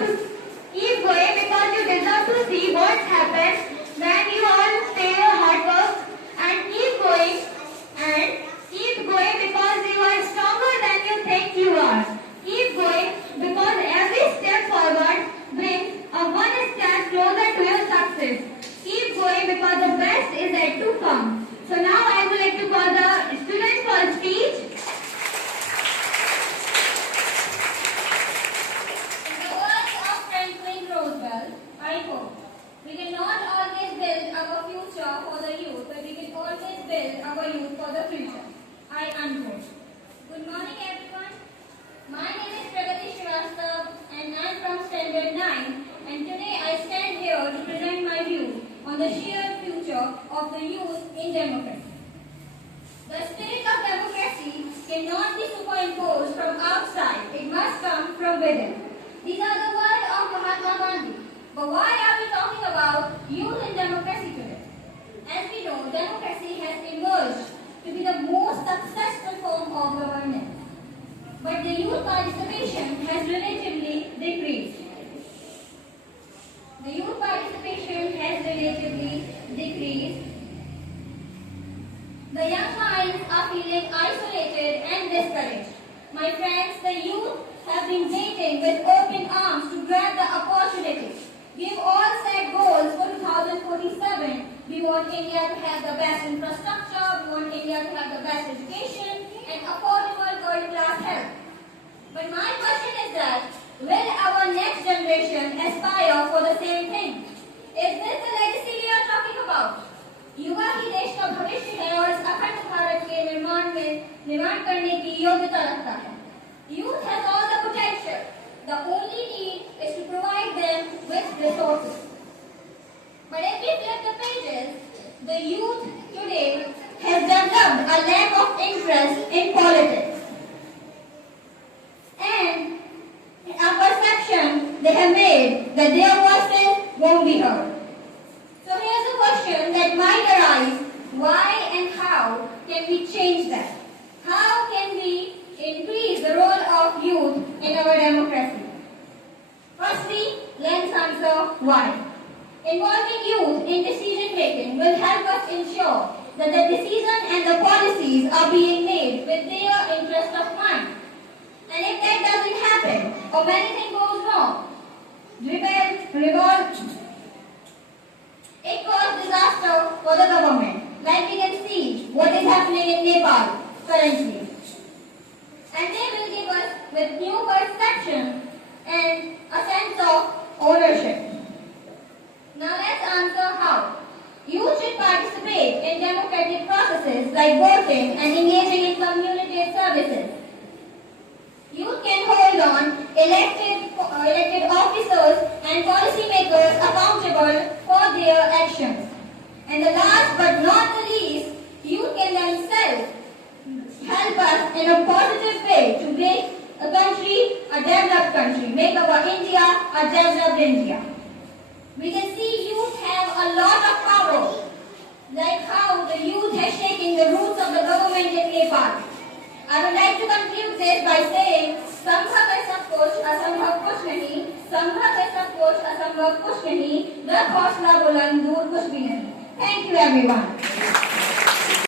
to keep going because you deserve to see what happens when you all pay your hard work and keep going because you are stronger than you think you are. Keep going because every step forward brings a one step closer to your success. Keep going because the best is yet to come. So now I would like to call the students for speech. In the words of Franklin Roosevelt, I quote, "We cannot always build our future for the youth, but we can always build our youth for the future." I unquote. Good morning, everyone. My name is Pragati Shrivastava and I am from Standard 9, and today I stand here to present my view on the shared future of the youth in democracy. The spirit of democracy cannot be superimposed from outside. It must come from within. These are the words of Mahatma Gandhi. But why are we talking about youth in democracy today? As we know, democracy has emerged to be the most successful form of governance. But the youth participation has relatively decreased. The youth participation has relatively decreased. The young minds are feeling isolated and discouraged. My friends, the youth have been waiting with open arms to grab the opportunity. We've all set goals for 2047. We want India to have the best infrastructure, we want India to have the best education and affordable world-class health. But my question is that, will our next generation aspire for the same thing? Is this the legacy we are talking about? युवा ही देश का भविष्य है और इस अखंड भारत के निर्माण करने की योग्यता रखता है. Youth has all the potential. The only need is to provide them with resources. But if we flip the pages, the youth today has developed a lack of interest in politics. And a perception they have made that their voices won't be heard. So here's a question that might arise: why and how can we change that? How can we increase the role of youth in our democracy? Firstly, let's answer why. Involving youth in decision making will help us ensure that the decisions and the policies are being made with their interest of mind. And if that doesn't happen, or anything goes wrong, revolt, it causes disaster for the government, like we can see what is happening in Nepal currently. And they will give us with new perception and a sense of ownership. Now let's answer how. Youth should participate in democratic processes like voting and engaging in community services. Youth can hold on elected officers and policymakers accountable for their actions. And the last but not the least, youth can themselves help us in a positive way to make a country a developed country, make our India a developed India. We can see youth have a lot of power, like how the youth has shaken the roots of the government in Nepal. I would like to conclude this by saying, संभव है सब कुछ, असंभव कुछ नहीं. संभव है सब कुछ, असंभव कुछ नहीं. रख हौसला बुलंद, दूर कुछ भी नहीं. Thank you everyone.